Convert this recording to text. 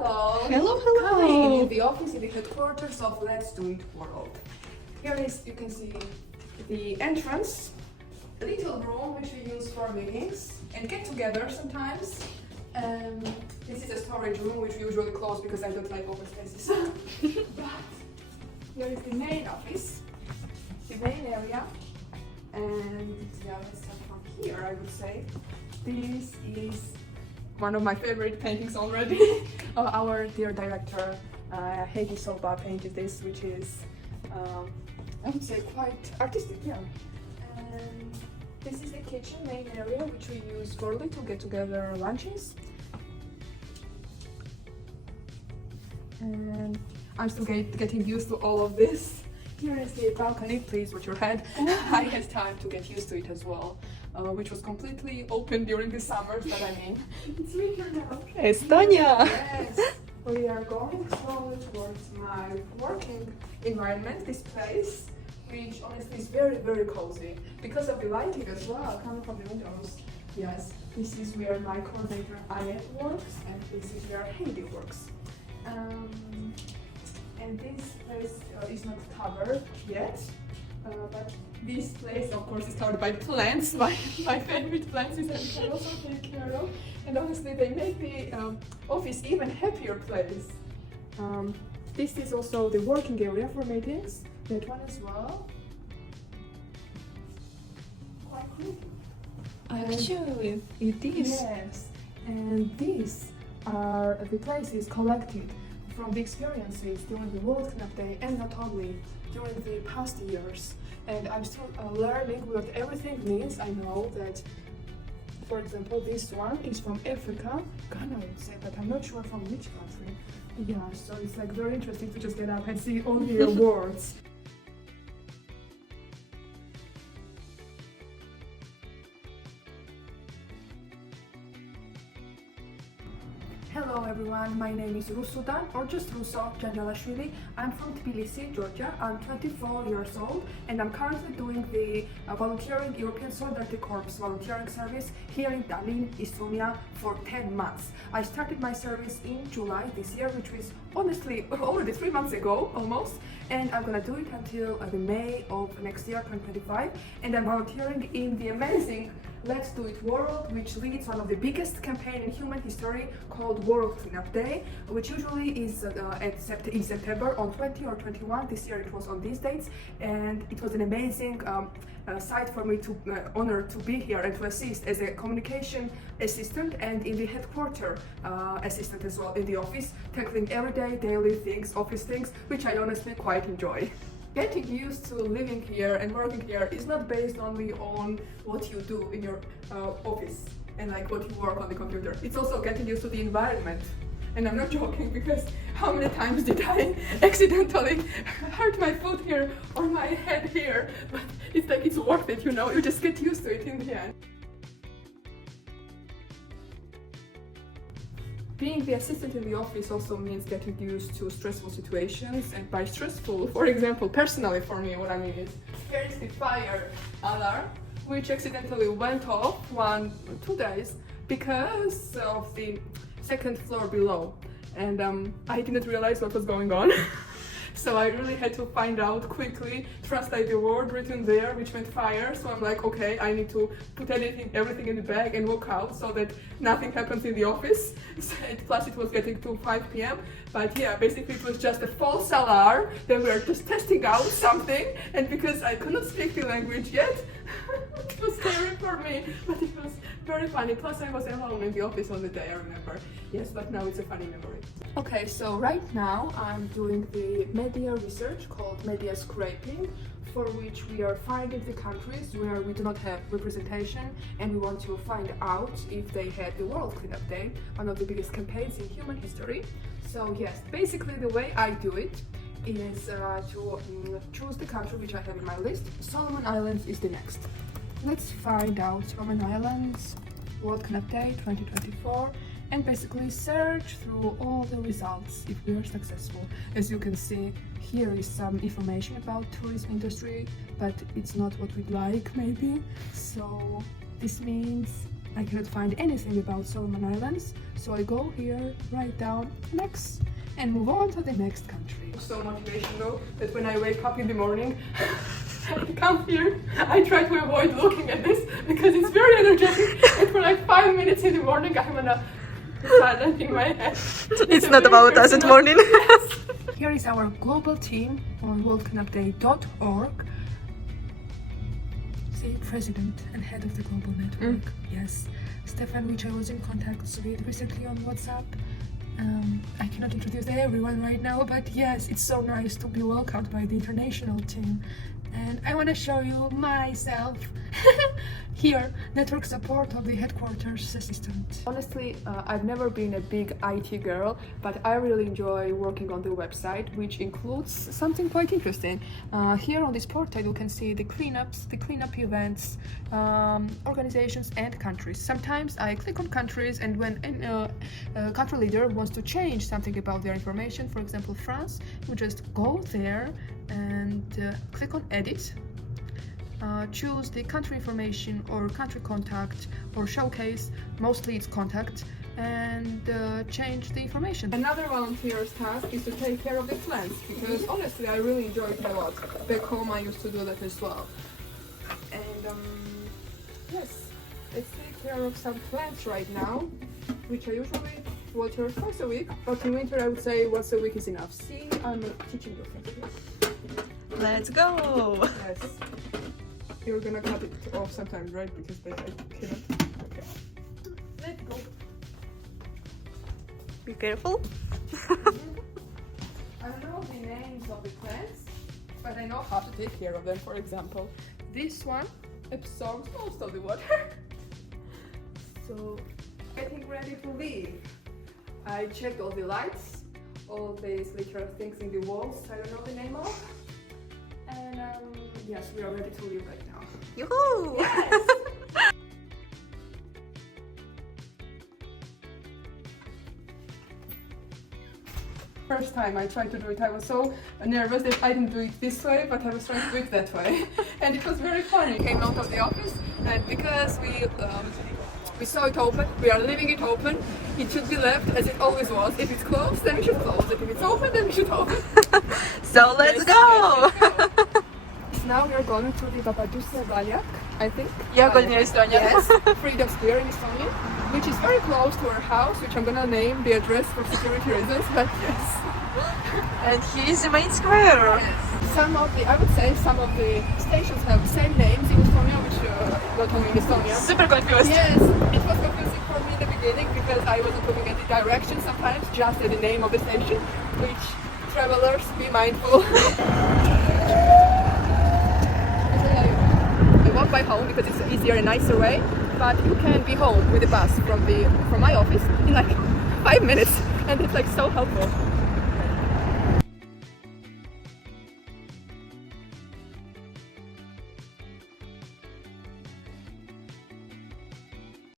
Hello! Hello. Coming in the office in the headquarters of Let's Do It World. Here is, you can see the entrance, a little room which we use for meetings and get together sometimes. This is a storage room which we usually close because I don't like open spaces. But here is the main office, the main area. And yeah, let's start from here, I would say. This is one of my favorite paintings already. Our dear director, Heaks painted this, which is, I would say, quite artistic, yeah. And this is the kitchen main area, which we use for little get-together lunches. And I'm still getting used to all of this. Here is the balcony, please watch your head. I had time to get used to it as well, which was completely open during the summers, but I mean, it's winter now. Estonia! Yes, we are going slowly towards my working environment, this place, which honestly is very, very cozy because of the lighting as well, coming from the windows. Yes, this is where my coordinator Ayet works, and this is where Heidi works. And this place is not covered yet, but this place of course is covered by plants. My favorite plants is that you can also take care of, and honestly they make the office even happier place. This is also the working area for meetings, that one as well. Quite cool. Actually, it is. Yes, and these are the places collected from the experiences during the World Cleanup Day, and not only during the past years. And I'm still learning what everything means. I know that, for example, this one is from Africa, Ghana I would say, but I'm not sure from which country. Yeah, so it's like very interesting to just get up and see all the awards. Hello everyone, my name is Rusudan, or just Rusudan Janjalashvili. I'm from Tbilisi, Georgia. I'm 24 years old and I'm currently doing the volunteering European Solidarity Corps volunteering service here in Tallinn, Estonia for 10 months. I started my service in July this year, which was honestly already 3 months ago almost, and I'm gonna do it until the May of next year, 2025, and I'm volunteering in the amazing Let's Do It World, which leads one of the biggest campaign in human history called World Cleanup Day, which usually is in September on 20 or 21. This year it was on these dates, and it was an amazing site for me to honor to be here and to assist as a communication assistant and in the headquarter assistant as well in the office, tackling everyday daily things, office things, which I honestly quite enjoy. Getting used to living here and working here is not based only on what you do in your office and like what you work on the computer. It's also getting used to the environment. And I'm not joking, because how many times did I accidentally hurt my foot here or my head here? But it's like, it's worth it, you know, you just get used to it in the end. Being the assistant in the office also means getting used to stressful situations, and by stressful, for example, personally for me, what I mean is, here is the fire alarm, which accidentally went off 2 days because of the second floor below, and I didn't realize what was going on. So I really had to find out quickly, translate the word written there, which meant fire. So I'm like, okay, I need to put everything in the bag and walk out so that nothing happens in the office. Plus it was getting to 5 p.m. But yeah, basically it was just a false alarm. Then we were just testing out something, and because I couldn't speak the language yet, it was scary for me, but it was very funny. Plus I was alone in the office on the day, I remember. Yes, but now it's a funny memory. Okay, so right now I'm doing the media research called media scraping, for which we are finding the countries where we do not have representation, and we want to find out if they had the World Cleanup Day, one of the biggest campaigns in human history. So yes, basically the way I do it is to choose the country which I have in my list. Solomon Islands is the next. Let's find out Solomon Islands, World Cleanup Day 2024, and basically search through all the results if we are successful. As you can see, here is some information about tourism industry, but it's not what we'd like maybe. So this means I cannot find anything about Solomon Islands, so I go here, write down next, and move on to the next country. So motivational that when I wake up in the morning, I come here, I try to avoid looking at this because it's very energetic, and for like 5 minutes in the morning I'm gonna silent in my head. It's not about us at morning. Here is our global team on worldcanupdate.org. Say president and head of the global network. Yes, Stefan, which I was in contact with recently on WhatsApp. I cannot introduce everyone right now, but yes, it's so nice to be welcomed by the international team. And I want to show you myself. Here, network support of the headquarters assistant. Honestly, I've never been a big IT girl, but I really enjoy working on the website, which includes something quite interesting. Here on this portal you can see the cleanups, the cleanup events, organizations and countries. Sometimes I click on countries, and when a country leader wants to change something about their information, for example France, you just go there and click on edit. Choose the country information or country contact or showcase, mostly it's contact, and change the information. Another volunteer's task is to take care of the plants, because honestly I really enjoy it a lot. Back home I used to do that as well. And yes, let's take care of some plants right now, which I usually water twice a week, but in winter I would say once a week is enough. See, I'm teaching you things. Let's go! Yes. You're gonna cut it off sometimes, right? Because I cannot. Okay. Let's go. Be careful. I don't know the names of the plants, but I know how to take care of them. For example, this one absorbs most of the water. So, getting ready to leave. I checked all the lights, all these little things in the walls I don't know the name of. And yes, we are ready to leave right now. Yoo-hoo! Yes! First time I tried to do it, I was so nervous that I didn't do it this way, but I was trying to do it that way. And it was very funny. Came out of the office, and because we saw it open, we are leaving it open, it should be left as it always was. If it's closed, then we should close it. If it's open, then we should open. So let's go! Now we are going to the Babadusa Valyak, I think. Yeah, going near Estonia. Yes, Freedom Square in Estonia, which is very close to our house, which I'm gonna name the address for security reasons, but yes. And here is the main square. Yes. Some of the stations have the same names in Estonia, which not only in Estonia. Super confused. Yes, it was confusing for me in the beginning because I wasn't looking at the directions sometimes, just at the name of the station, which travelers be mindful. I walk by home because it's an easier and nicer way, but you can be home with the bus from my office in like 5 minutes, and it's like so helpful.